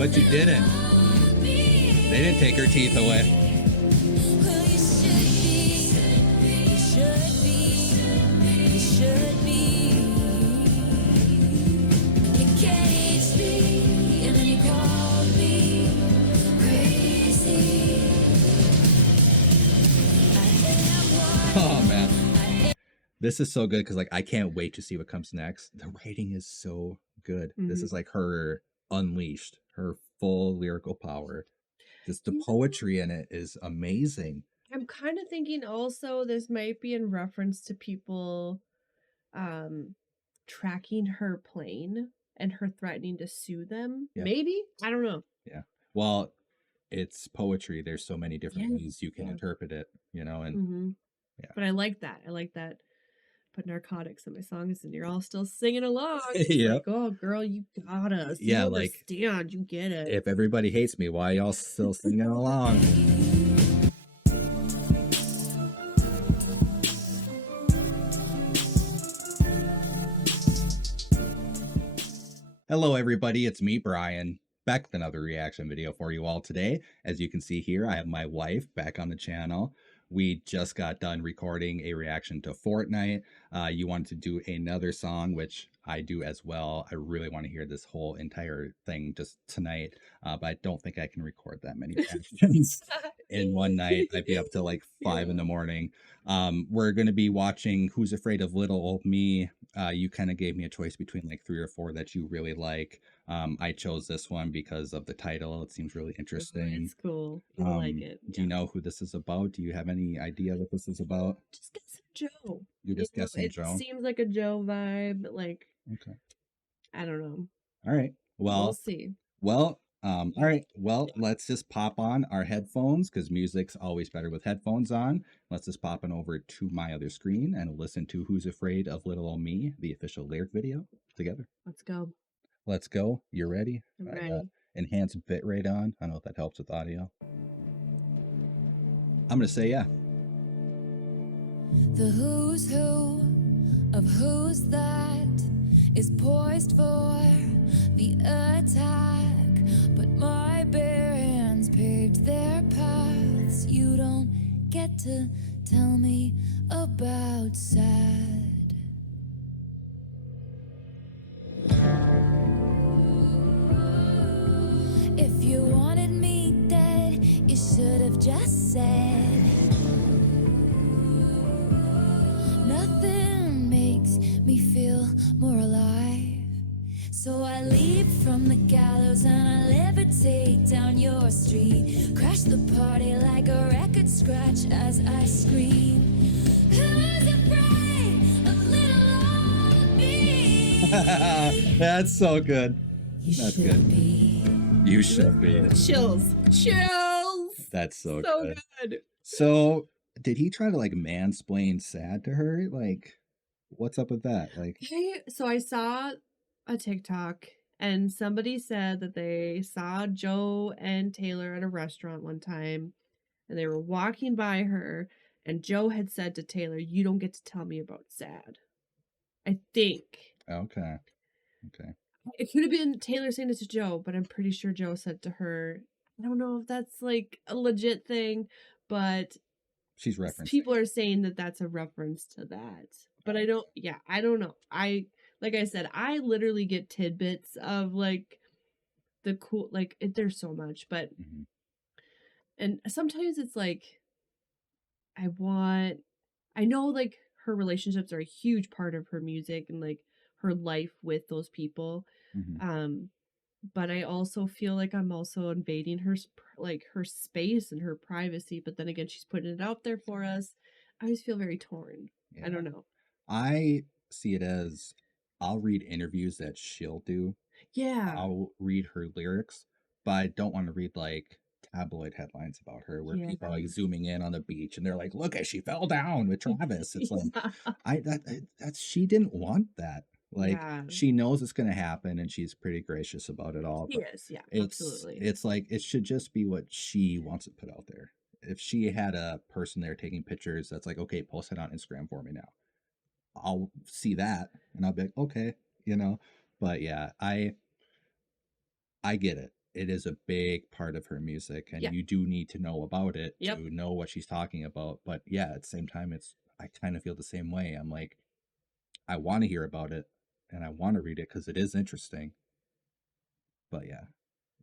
But you didn't. They didn't take her teeth away. Oh man, this is so good because like I can't wait to see what comes next. The writing is so good. This is like her unleashed, her full lyrical power. Just the poetry in it is amazing. I'm kind of thinking also this might be in reference to people tracking her plane and her threatening to sue them. Yeah. Maybe? I don't know. Yeah. Well, it's poetry. There's so many different ways you can interpret it, you know, and yeah. But I like that. I like that. Put narcotics in my songs and you're all still singing along. Yeah. Like, oh girl, you got us. Yeah, you understand, you get it. If everybody hates me, why y'all still singing along? Hello everybody, it's me, Brian, back with another reaction video for you all today. As you can see here, I have my wife back on the channel. We just got done recording a reaction to Fortnite. You wanted to do another song, which I do as well. I really want to hear this whole entire thing just tonight, but I don't think I can record that many reactions in one night. I'd be up till like 5 in the morning. We're going to be watching Who's Afraid of Little Old Me. You kind of gave me a choice between like 3 or 4 that you really like. I chose this one because of the title. It seems really interesting. It's cool. I like it. Do you know who this is about? Do you have any idea what this is about? Just guessing Joe. You're just guessing Joe? It seems like a Joe vibe, but like, okay. I don't know. All right. Well, we'll see. Well, all right. Well, let's just pop on our headphones because music's always better with headphones on. Let's just pop on over to my other screen and listen to Who's Afraid of Little Old Me, the official lyric video, together. Let's go. Let's go. You're ready? I'm ready. Enhance bitrate on. I don't know if that helps with audio. I'm going to say yeah. The who's who of who's that is poised for the attack, but my bare hands paved their paths. You don't get to tell me about sad. If you wanted me dead, you should have just said. Nothing makes me feel more alive. So I leap from the gallows and I levitate down your street. Crash the party like a record scratch as I scream. Who's afraid of little old me? That's so good. That's good. You should be. Chills. That's so good. So did he try to like mansplain sad to her? Like, what's up with that? Like, so I saw a TikTok and somebody said that they saw Joe and Taylor at a restaurant one time and they were walking by her and Joe had said to Taylor, "You don't get to tell me about sad." I think. Okay. It could have been Taylor saying it to Joe, but I'm pretty sure Joe said to her. I don't know if that's like a legit thing, but she's referencing. People are saying that that's a reference to that. But I don't know. Like I said, I literally get tidbits of like the cool, like there's so much, but and sometimes it's like I know like her relationships are a huge part of her music and like her life with those people. But I also feel like I'm also invading her space and her privacy, but then again she's putting it out there for us. I always feel very torn. Yeah. I don't know. I see it as I'll read interviews that she'll do. Yeah. I'll read her lyrics, but I don't want to read like tabloid headlines about her where people are like zooming in on the beach and they're like, "Look, as she fell down with Travis." It's like she didn't want that. Like she knows it's gonna happen and she's pretty gracious about it all. Yes, absolutely. It's like it should just be what she wants to put out there. If she had a person there taking pictures that's like, "Okay, post it on Instagram for me now," I'll see that and I'll be like, okay, you know. But yeah, I get it. it is a big part of her music, and Yeah. you do need to know about it Yep. to know what she's talking about. But yeah, at the same time, I kind of feel the same way. I'm like, I want to hear about it and I want to read it because it is interesting. But yeah,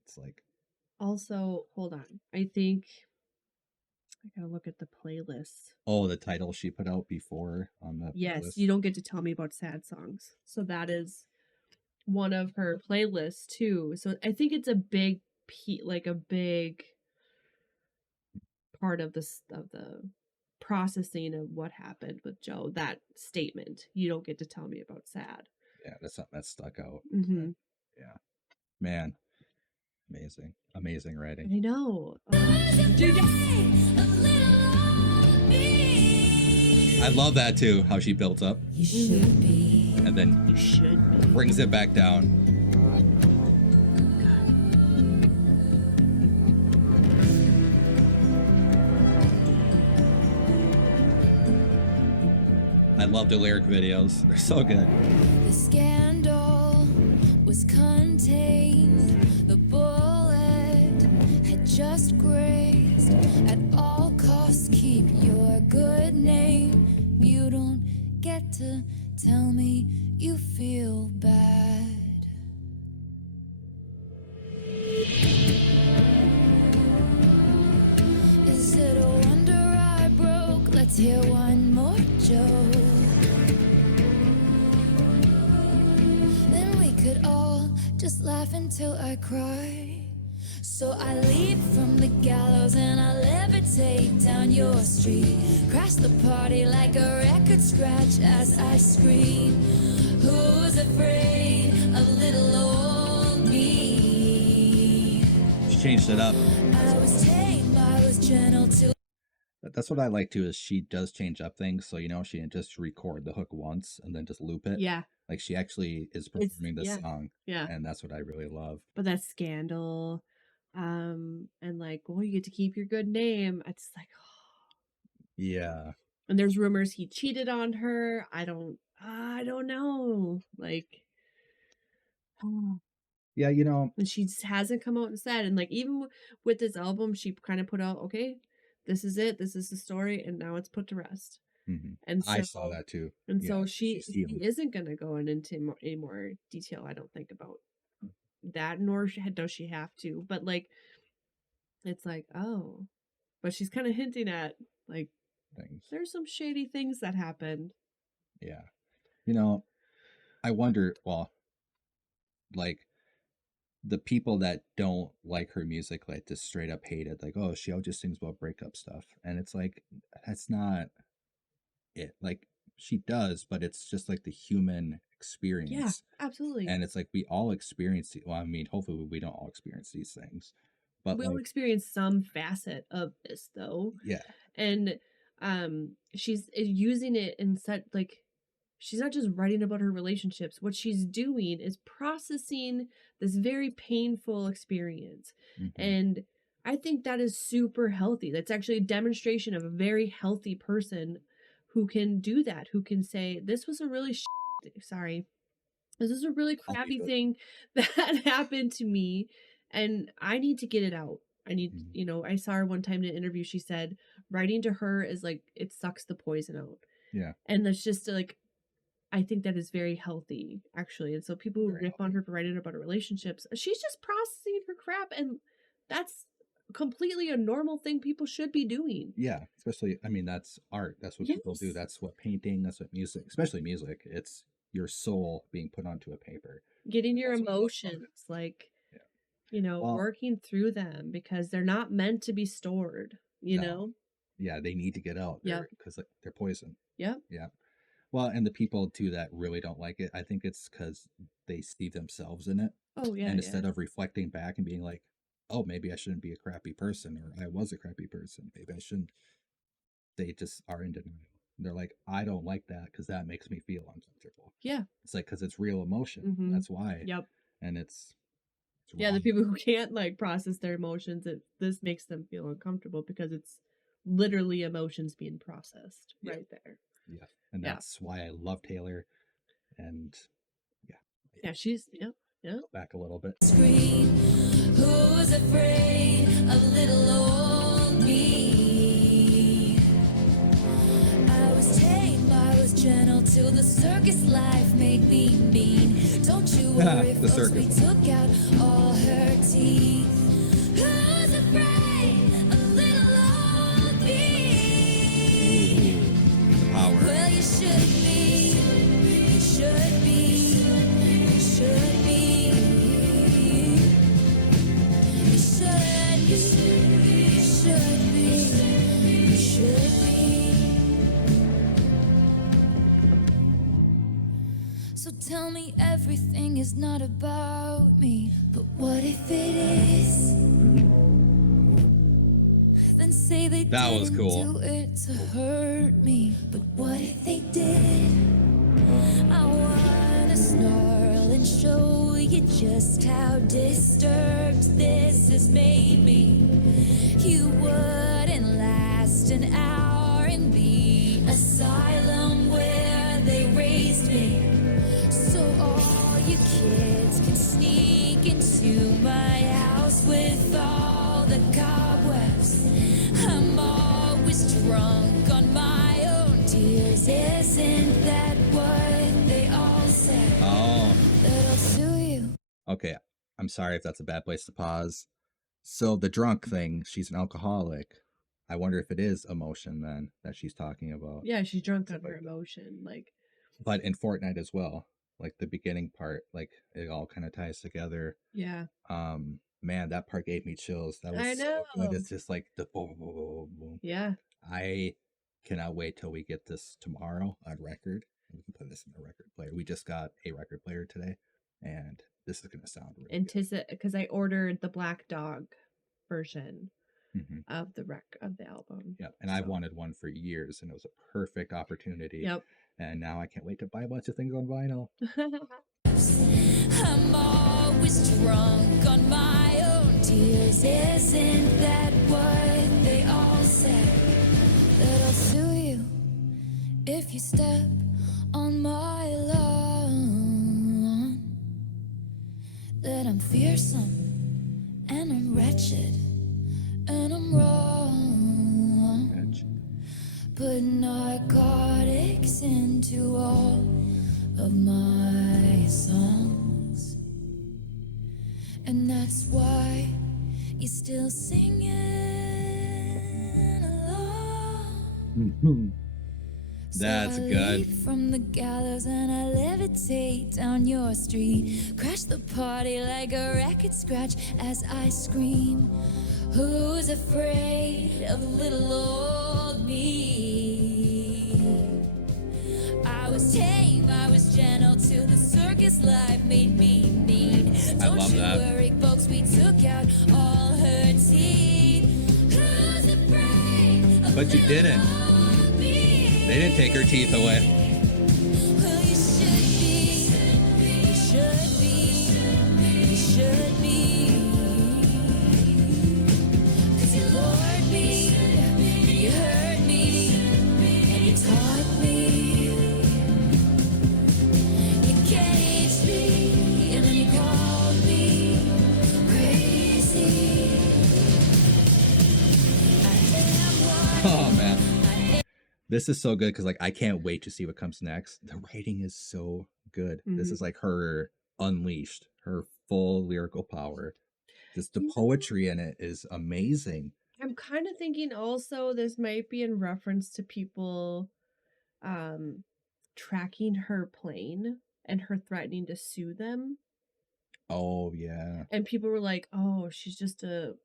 it's like, Also, hold on. I think I gotta look at the playlist. oh, the title she put out before on the Yes, playlist. you don't get to tell me about sad songs. So that is one of her playlists too. So I think it's a big like a big part of the processing of what happened with Joe. That statement, you don't get to tell me about sad. Yeah, that's something that stuck out. Mm-hmm. Yeah, man, amazing, amazing writing. I know. I love that too, how she builds up You should be. and then You should be. brings it back down. I love the lyric videos. They're so good. The scandal was contained. The bullet had just grazed. At all costs, keep your good name. You don't get to tell me you feel bad. Is it a wonder I broke? Let's hear one more joke. Then we could all just laugh until I cry. So I leap from the gallows and I levitate down your street. Crash the party like a record scratch as I scream. Who's afraid of little old me? She changed it up. I was tame, I was gentle till That's what I like too, is she does change up things. So, she didn't just record the hook once and then just loop it. Yeah. Like she actually is It's performing this yeah. song. Yeah. And that's what I really love. But that scandal, and like, well, you get to keep your good name. It's like, Yeah. and there's rumors he cheated on her. I don't know. Like, Yeah, and she hasn't come out and said. And like, even with this album, she kind of put out, okay, this is it. This is the story, and now it's put to rest. mhm. And I so, saw that too. and Yeah, so she sealed. isn't gonna go into any more detail. I don't think about that, nor does she have to. But like, it's like, oh, but she's kind of hinting at like Things. there's some shady things that happened. Yeah. I wonder, well, like the people that don't like her music, like just straight up hate it, like, oh, she all just sings about breakup stuff. And it's like, that's not it. Like she does, but it's just like the human Yeah, experience. absolutely. And it's like we all experience it. Well, I mean, hopefully we don't all experience these things. But We'll like, experience some facet of this though. yeah. And she's using it in such like she's not just writing about her relationships. What she's doing is processing this very painful experience. Mhm. And I think that is super healthy. That's actually a demonstration of a very healthy person who can do that, who can say, this was a really sorry. This is a really I'll be crappy good. thing that happened to me, and I need to get it out. I need, Mhm. I saw her one time in an interview. She said writing to her is like it sucks the poison out. Yeah. And that's just like, I think that is very healthy, actually. And so people who Very rip on her for writing about her relationships, she's just processing her crap, and that's completely a normal thing people should be doing. Yeah, especially, I mean, that's art. That's what people do. Yes. That's what painting, that's what music, especially music. It's your soul being put onto a paper. Getting your That's what I love about emotions, like, Yeah. Well, working through them because they're not meant to be stored, no. Yeah, they need to get out. Yep. Because they're poison. Yep. Yeah. Well, and the people too that really don't like it, I think it's because they see themselves in it. Oh, yeah. And instead of reflecting back and being like, oh, maybe I shouldn't be a crappy person, or I was a crappy person, maybe I shouldn't, they just are in denial. They're like, I don't like that because that makes me feel uncomfortable. Yeah. It's like, because it's real emotion. Mhm. That's why. Yep. And it's Yeah, the wrong. people who can't like process their emotions, this makes them feel uncomfortable because it's literally emotions being processed Yeah. right there. Yeah. And Yeah. that's why I love Taylor. And Yeah, she's Yeah. Go back a little bit. Scream, who's afraid of little old me? I was tame, I was gentle till the circus life made me mean. Don't you worry, The folks, we circus. took out all her teeth. Who's afraid of little old me? The power. Well, you should be, you should be, you should be. You should be, you should be, you should be. So tell me everything is not about me, but what if it is? Then say they That was didn't cool. do it to hurt me, but what if they did? I wanna snarl and show you just how disturbed this has made me. You wouldn't last an hour in the asylum where they raised me. So all you kids can sneak into my house with all the cobwebs. I'm always drunk on my own tears. Isn't that what they all say? Oh, That I'll sue you. okay. I'm sorry if that's a bad place to pause. So the drunk thing, she's an alcoholic. I wonder if it is emotion then that she's talking about. Yeah, she's drunk on her emotion. Like, But in Fortnite as well, like the beginning part, like it all kind of ties together. yeah. Man, that part gave me chills. That was I so good. know. It's just like the boom, boom, boom, boom. Yeah. I cannot wait till we get this tomorrow on record. We can put this in the record player. We just got a record player today, and this is gonna sound really good. Because I ordered the Black Dog version Mhm. of the album. Yep, and I've So, wanted one for years, and it was a perfect opportunity. yep. And now I can't wait to buy a bunch of things on vinyl. I'm always drunk on my own tears. Isn't that what they all say? That I'll sue you if you step on my lawn. That I'm fearsome and I'm wretched and I'm wrong. Edge. Put narcotics into all of my songs. And that's why you're still singing along. That's So I good. leap from the gallows and I levitate down your street. Crash the party like a record scratch as I scream. Who's afraid of little old me? I was tame, I was gentle till the circus life made me mean. Don't love you that. worry, folks, we took out all her teeth. Who's afraid of But you little didn't. old me? They didn't take her teeth away. Well, you should be, you should be, you should be. 'Cause you lured me, you hurt me, and you taught me. You caged me, and then you called me crazy. I am what Oh man, I am. this is so good because like I can't wait to see what comes next. The writing is so good. This Mhm. is like her unleashed, her full lyrical power. Just the You know, poetry in it is amazing. I'm kind of thinking also this might be in reference to people um tracking her plane and her threatening to sue them. Oh yeah, And people were like, "Oh, she's just a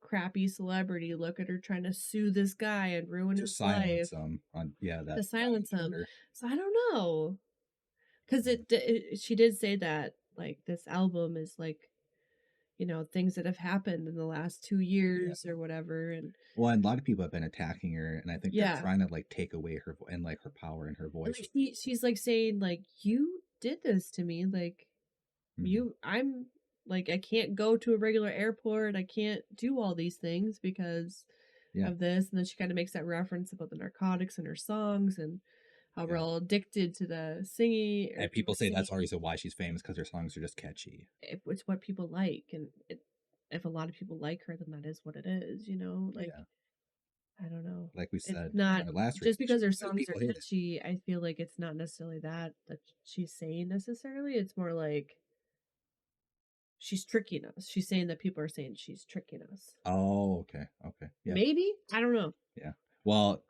crappy celebrity. Look at her trying to sue this guy and ruin to his life silence them on that to silence him." Twitter. So I don't know, because she did say that like this album is like, things that have happened in the last 2 years or whatever, and Well, and a lot of people have been attacking her, and I think they're yeah, trying to like take away her and like her power and her and voice. like she's like saying like, "You did this to me, like Mhm. I'm like I can't go to a regular airport, I can't do all these things because Yeah. of this," and then she kind of makes that reference about the narcotics in her songs, and how we're Yeah. all addicted to the singing or And to people her say that's the singing. reason why she's famous, because her songs are just catchy. It's what people like, and if a lot of people like her, then that is what it is, you know? Like, Yeah. I don't know. Like we It's said in not our last just reaction, because her because songs are people hate it. catchy, I feel like it's not necessarily that she's saying necessarily. It's more like she's tricking us. She's saying that people are saying she's tricking us. Oh, okay. Okay. Yeah. Maybe? I don't know. Yeah. Well,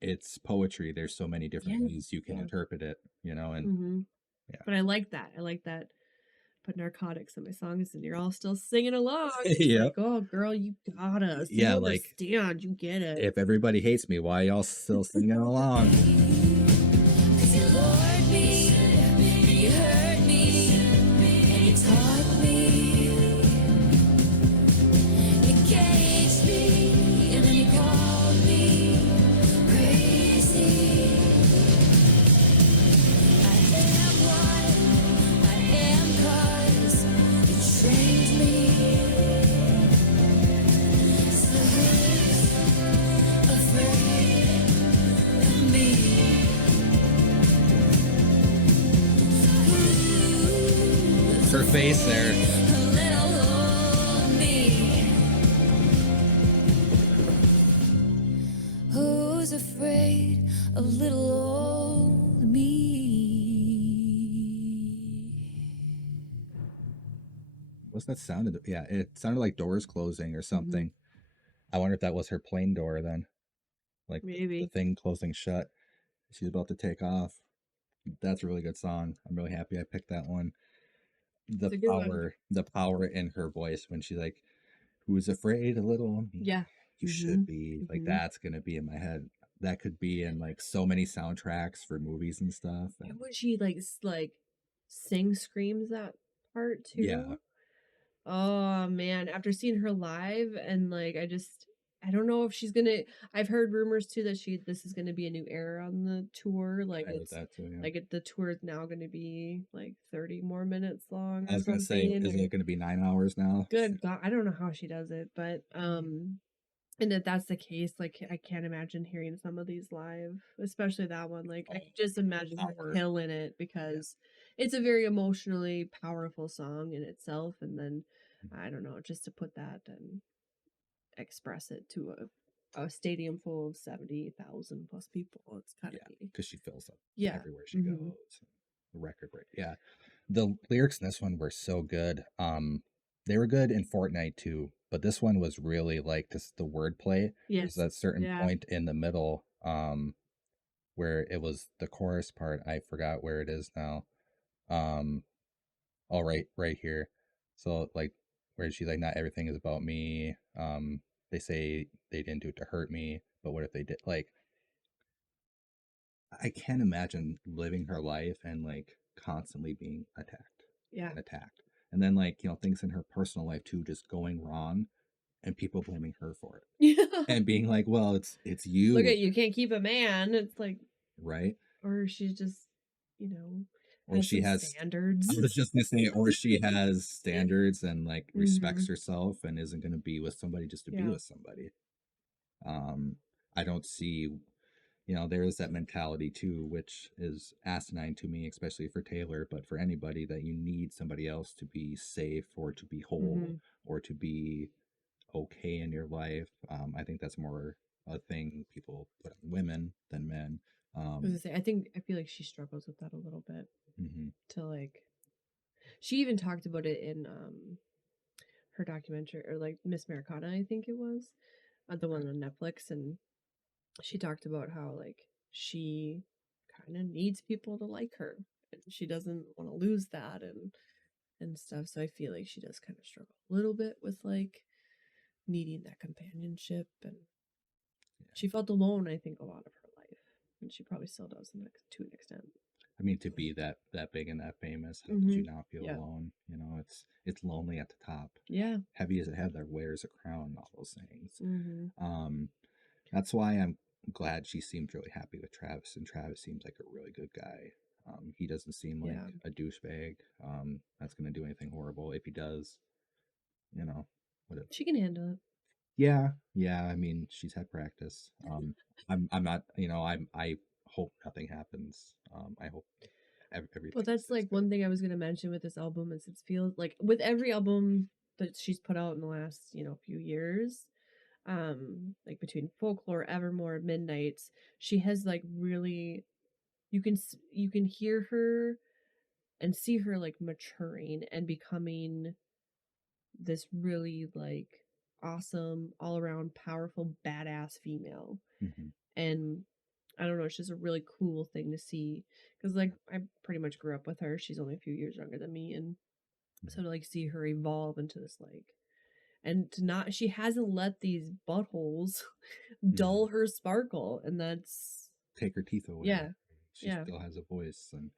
it's poetry. There's so many different Yeah. ways you can Yeah. interpret it, and Mm-hmm. yeah. But I like that. I like that. Put narcotics in my songs and you're all still singing along. It's Yeah. like, oh, girl, you got us. Yeah, You like understand. You get it. if everybody hates me, why y'all still singing along? 'Cause you lured me, and you hurt me, and you taught me. You caged me, and then you called me crazy. I am what I am 'cause you trained me. So who's afraid of me? Her face there. Little old me. Who's afraid of little old me? What's that sound? Yeah, it sounded like doors closing or Mm-hmm. something. I wonder if that was her plane door then. Like the Maybe. thing closing shut. She's about to take off. That's a really good song. I'm really happy I picked that one. The It's a good one. power in her voice when she's like, "Who's afraid of little me?" Yeah. You should be. Like Mhm. that's gonna be in my head. That could be in like so many soundtracks for movies and stuff. And And when she like sing screams that part too. yeah, Oh man, after seeing her live and like I don't know if she's gonna. I've heard rumors too that this is gonna be a new era on the tour. Like I heard it's that too. Yeah. like the tour is now gonna be like 30 more minutes long I or was gonna say, something. isn't it gonna be 9 hours now? Good God, I don't know how she does it, but and if that's the case, like I can't imagine hearing some of these live, especially that one. Like I could just imagine her Power. killing it because it's a very emotionally powerful song in itself, and then I don't know, just to put that and express it to a stadium full of 70,000 plus people, it's gotta Yeah, be. because she fills up Yeah. everywhere she Mhm. goes. The record break. Yeah. The lyrics in this one were so good. They were good in Fortnite too, but this one was really like just the wordplay. There's Yes. that certain Yeah. point in the middle, where it was the chorus part. I forgot where it is now. Um, oh, right here. So like where she's like, not everything is about me. They say they didn't do it to hurt me, but what if they did? Like, I can't imagine living her life and like constantly being attacked Yeah. and attacked. And then like, things in her personal life too just going wrong and people blaming her for it. Yeah. And being like, well, it's Look you, at you can't keep a man. It's like, right? or she's just, Or has she some has standards. I was just gonna say, or she has standards and like respects Mhm. herself and isn't gonna be with somebody just to be Yeah. with somebody. I don't see, there is that mentality too, which is asinine to me, especially for Taylor, but for anybody, that you need somebody else to be safe or to be whole Mhm. or to be okay in your life. I think that's more a thing people put on women than men. I was gonna say, I feel like she struggles with that a little bit Mhm. to like. She even talked about it in her documentary or like Miss Americana, I think it was, the one on Netflix, and she talked about how like she kind of needs people to like her, and she doesn't want to lose that and stuff. So I feel like she does kind of struggle a little bit with like needing that companionship, and she felt alone, I think, a lot of her life, and she probably still does to an extent. I mean, to be that big and that famous, how could you not feel Yeah. alone? It's lonely at the top. Yeah. Heavy as a head that wears a crown, all those things. Mm-hmm. That's why I'm glad she seemed really happy with Travis, and Travis seems like a really good guy. He doesn't seem like Yeah. a douchebag. That's gonna do anything horrible. If he does, whatever. She can handle it. Yeah. I mean, she's had practice. I'm not. I hope nothing happens. I hope everything Well, that's stays like good. one thing I was gonna mention with this album is it feels like with every album that she's put out in the last, few years, like between Folklore, Evermore, Midnights, she has like really you can hear her and see her like maturing and becoming this really like awesome, all around powerful, badass female. Hmm. And I don't know, it's just a really cool thing to see because like I pretty much grew up with her. She's only a few years younger than me, and so to like see her evolve into this like and to not she hasn't let these buttholes dull her sparkle, and that's Take her teeth away. yeah, She yeah. still has a voice. And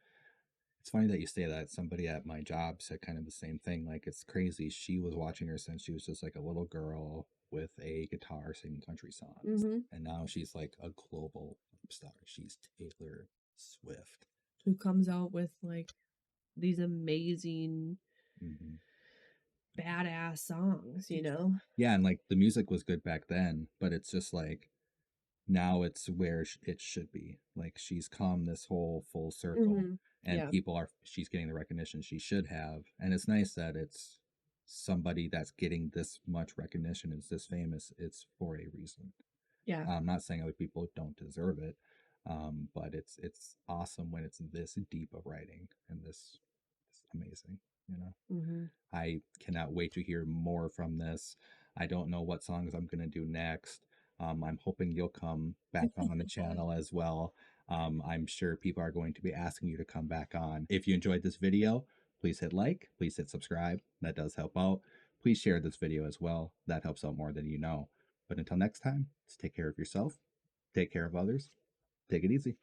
it's funny that you say that. Somebody at my job said kind of the same thing. Like, it's crazy. She was watching her since she was just like a little girl with a guitar singing country songs. Mm-hmm. And now she's like a global pop star. She's Taylor Swift. Who comes out with like these amazing Hmm. badass songs, you know? Yeah. And like the music was good back then, but it's just like now it's where it should be. Like, she's come this whole full circle, Mm-hmm. and Yeah. she's getting the recognition she should have. And it's nice that it's somebody that's getting this much recognition, is this famous. It's for a reason. Yeah. I'm not saying other people don't deserve it, but it's awesome when it's this deep of writing and this amazing, you know. Mm-hmm. I cannot wait to hear more from this. I don't know what songs I'm going to do next. I'm hoping you'll come back on the channel as well. I'm sure people are going to be asking you to come back on. If you enjoyed this video, please hit like, please hit subscribe. That does help out. Please share this video as well. That helps out more than you know. But until next time, just take care of yourself, take care of others, take it easy.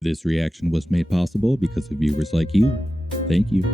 This reaction was made possible because of viewers like you. Thank you.